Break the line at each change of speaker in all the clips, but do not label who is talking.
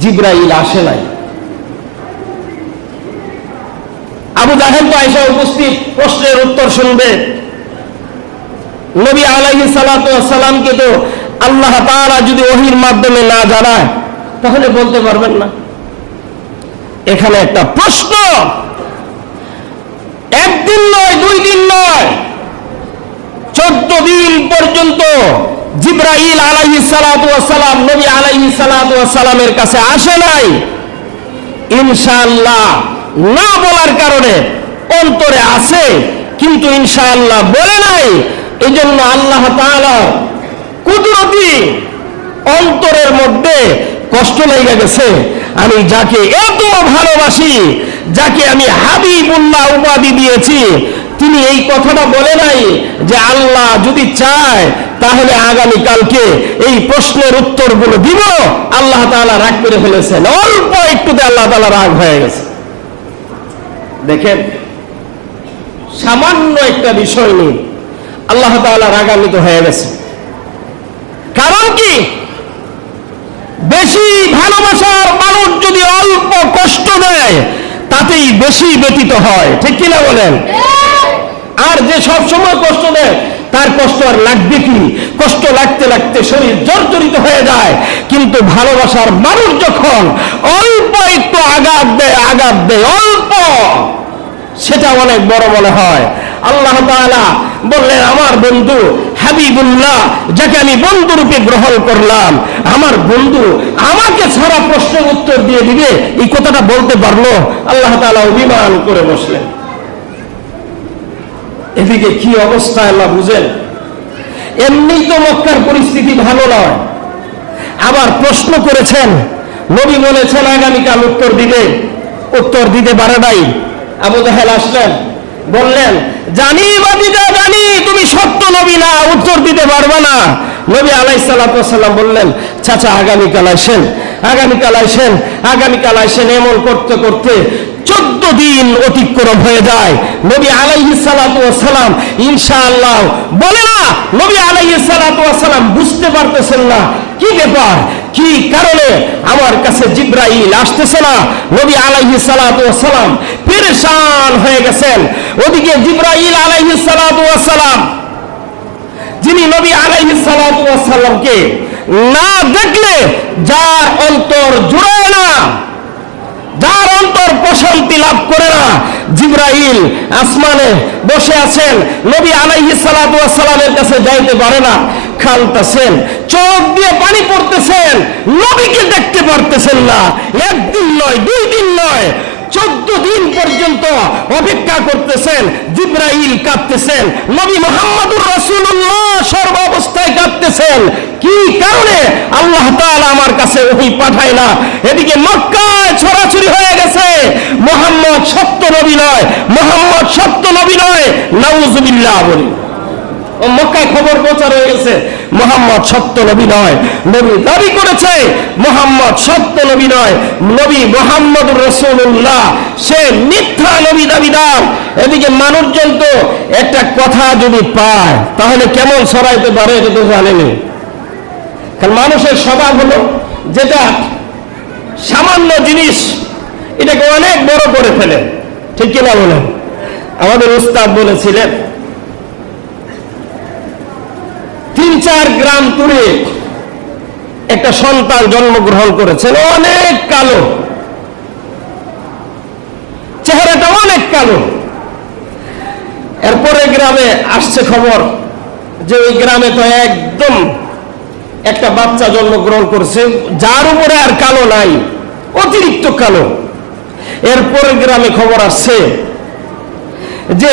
জিব্রাইল আসে নাই। আবু জাহেল তো আয়সা উপস্থিত, প্রশ্নের উত্তর শুনবে। নবী আলাইহি সালামকে তো আল্লাহ তাআলা যদি ওহির মাধ্যমে না জানায়, তাহলে বলতে পারবেন না। এখানে একটা প্রশ্ন। একদিন নয়, দুই দিন নয়, চোদ্দ দিন পর্যন্ত জিব্রাইল আলাইহি সালাম, নবী আলাইহি সালামের কাছে আসে নাই। ইনশাআল্লাহ না বলার কারণে অন্তরে আছে, কিন্তু ইনশাআল্লাহ বলে নাই। এই জন্য আল্লাহ কুদরতি অন্তরের মধ্যে কষ্ট লেগে গেছে। আমি যাকে এত ভালোবাসি, যাকে আমি হাবিবুল্লাহ উপাধি দিয়েছি, তিনি এই কথাটা বলে নাই যে আল্লাহ যদি চায় তাহলে আগামী কালকে এই প্রশ্নের উত্তরগুলো দিব। আল্লাহ তাআলা রাগ করে ফেলেছেন। অল্প একটুতে আল্লাহ তাআলা রাগ হয়ে গেছে। দেখেন সামান্য একটা বিষয় নিয়ে আল্লাহ তাআলা রাগান্বিত হয়ে গেছে। কারণ কি? বেশি ভালোবাসার মানুষ যদি অল্প কষ্ট দেয় তাতেই বেশি ব্যতীত হয়। ঠিক কিনা বলেন? আর যে সবসময় কষ্ট দেয় তার কষ্ট আর লাগবে কি? কষ্ট লাগতে লাগতে শরীর জর্জরিত হয়ে যায়। কিন্তু ভালোবাসার মানুষ যখন অল্প একটু আঘাত দেয় আঘাত দেয়, অল্প, সেটা অনেক বড় মনে হয়। আল্লাহ তাআলা বললেন, আমার বন্ধু হাবিবুল্লাহ, যাকে আমি বন্ধু রূপে গ্রহণ করলাম, আমার বন্ধু আমাকে ছাড়া প্রশ্নের উত্তর দিয়ে দিবে। এই কথাটা বলতে পারল। আল্লাহ তাআলা অভিমান করে বসলেন। এদিকে কি অবস্থা আল্লাহ বুঝেন? এমনি তো মক্কার পরিস্থিতি ভালো নয়। আবার প্রশ্ন করেছেন, নবী বলেছেন আগামীকাল উত্তর দিবে। উত্তর দিতে পারে নাই। আবু জাহেল আসলেন, বললেন, জানি বাদিদা জানি, তুমি সত্য নবী না, উত্তর দিতে পারবে না। নবী আলাই সাল্লাম বললেন, চাচা, আগামীকাল আসেন আগামীকাল আসেন আগামীকাল আসেন এমন করতে করতে চোদ্দ দিন অতিক্রম হয়ে যায়? নবী আলাইহি সালাম ইনশাআল্লাহ বলে না, নবী আলাইহি সালাম বুঝতে পারতেছেন না। কি ব্যাপার? কি কারণে? আমার কাছে জিব্রাইল আসতেছে না। নবী আলাইহি সালাম পেরেশান হয়ে গেছেন। ওদিকে জিব্রাইল আলাইহি সালাম যিনি নবী আলাইহি সালামকে না দেখলে যার অন্তর জুড়ে না। যার অন্তর প্রশান্তি লাভ করে না, জিব্রাইল আসমানে বসে আছেন, নবী আলাইহি সালামের কাছে যাইতে পারে না, খালতাছেন, চোখ দিয়ে পানি পড়তেছেন, নবীকে দেখতে পারতেছেন না, একদিন নয়, দুই দিন নয় চোদ্দ দিন পর্যন্ত অপেক্ষা করতেছেন, জিব্রাইল কাঁদতেছেন, নবী মোহাম্মদুর রাসূলুল্লাহ সর্বাবস্থায় কাঁদতেছেন। কি কারণে? আল্লাহ আমার কাছে ওহি পাঠায় না। এদিকে মক্কায় ছড়াছড়ি হয়ে গেছে। মোহাম্মদ সত্য নবী নয়, মোহাম্মদ সত্য নবী নয়, নাউজুবিল্লাহ বলি। মক্কায় খবর প্রচার হয়ে গেছে। মোহাম্মদ সত্য নবী নয়, নবী দাবি করেছে, মোহাম্মদ সত্য নবী নয়, নবী মোহাম্মদ রসুল্লাহ সে মিথ্যা নবী দাবিদার। এদিকে মানুষজন তো একটা কথা যদি পায়, তাহলে কেমন ছড়াইতে পারে এটা তো জানেনি। কারণ মানুষের স্বভাব হলো যেটা সামান্য জিনিস, এটাকে অনেক বড় করে ফেলে। ঠিক কিনা বলেন? আমাদের উস্তাদ বলেছিলেন তিন চার গ্রাম দূরে একটা সন্তান জন্মগ্রহণ করেছেন, অনেক কালো। চেহারাটা অনেক কালো। এরপরে গ্রামে আসছে খবর যে ওই গ্রামে তো একদম একটা বাচ্চা জন্মগ্রহণ করছে, যার উপরে আর কালো নাই, অতিরিক্ত কালো। এরপরে গ্রামে খবর আসছে যে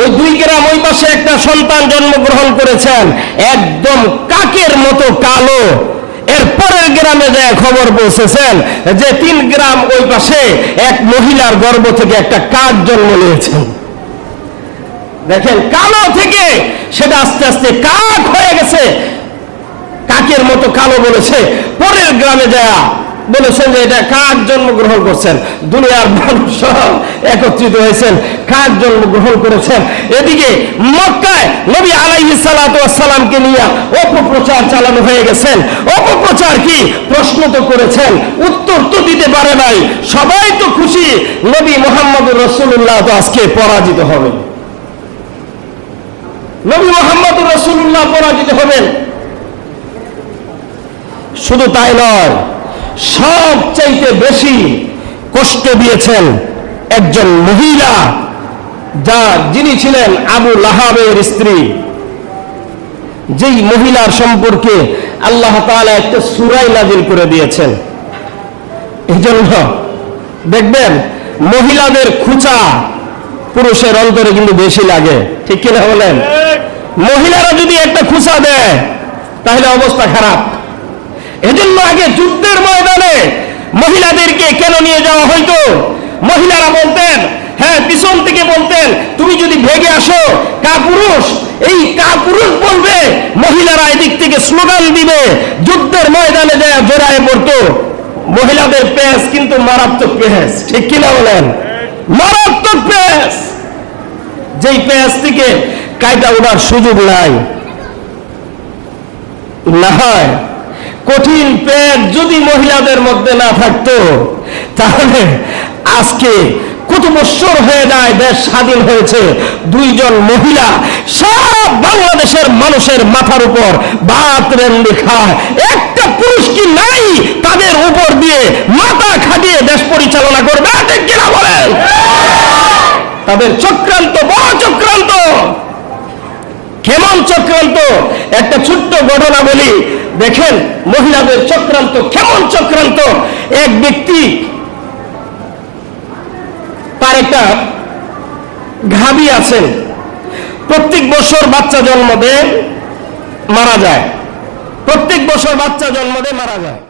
ওই দুই গ্রাম ওই পাশে একটা সন্তান জন্মগ্রহণ করেছেন। একদম কাকের মতো কালো। এর পরের গ্রামে যায় খবর পৌঁছেছেন, যে তিন গ্রাম ওই পাশে এক মহিলার গর্ভ থেকে একটা কাক জন্ম নিয়েছেন। দেখেন, কালো থেকে সেটা আস্তে আস্তে কাক হয়ে গেছে। কাকের মতো কালো বলেছে। পরের গ্রামে যায় বলেছেন যে এটা কার জন্মগ্রহণ করছেন? দুনিয়ার মানুষ একত্রিত হয়েছেন। কার জন্মগ্রহণ করেছেন? এদিকে মক্কায় নবী আলাইহি সালামকে নিয়ে অপপ্রচার চালানো হয়ে গেছেন। অপপ্রচার কি? প্রশ্ন তো করেছেন, উত্তর তো দিতে পারে নাই। সবাই তো খুশি নবী মোহাম্মদ রসুল্লাহ তো আজকে পরাজিত হবেন। নবী মোহাম্মদ রসুল্লাহ পরাজিত হবেন। শুধু তাই নয় সবচাইতে বেশি কষ্ট দিয়েছেন একজন মহিলা, যা যিনি ছিলেন আবু লাহাবের স্ত্রী। যেই মহিলার সম্পর্কে আল্লাহ তাআলা একটা সুরাই নাজিল করে দিয়েছেন। এই জন্য দেখবেন, মহিলাদের খুচা পুরুষের অন্তরে কিন্তু বেশি লাগে। ঠিক কিনা বলেন? মহিলারা যদি একটা খুচা দেয়, তাহলে অবস্থা খারাপ। এজন্য আগে যুদ্ধের ময়দানে মহিলাদেরকে কেন নিয়ে যাওয়া হইতো? মহিলারা বলতেন হ্যাঁ পিছন থেকে বলতেন, তুমি যদি ভেগে আসো কা পুরুষ এই কা পুরুষ বলবে, মহিলারা এদিক থেকে স্লোগান দিবে, যুদ্ধের ময়দানে যায় জোড়ায় পড়তো। মহিলাদের পেস কিন্তু মারাত্মক পেস ঠিক কিনা বলেন? মারাত্মক পেস যেই পেস থেকে কায়দা ওঠার সুযোগ নাই, না হয় কঠিন পেট যদি মহিলাদের মধ্যে না থাকতো, তাহলে আজকে কত বছর হয়ে যায়, দেশ স্বাধীন হয়েছে। দুইজন মহিলা সব বাংলাদেশের মানুষের মাথার উপর বাত রেন্দি খায়। একটা পুরুষ কি নাই তাদের উপর দিয়ে মাথা খাটিয়ে দেশ পরিচালনা করবে? কিনা বলেন? তাদের চক্রান্ত, বড় চক্রান্ত। কেমন চক্রান্ত? একটা ছোট্ট ঘটনা বলি। দেখেন মহিলাদের চক্রান্ত, কেমন চক্রান্ত? এক ব্যক্তি তার একটা ঘাবি আছেন। প্রত্যেক বছর বাচ্চা জন্ম দেয়, মারা যায়। প্রত্যেক বছর বাচ্চা জন্ম দেয়, মারা যায়।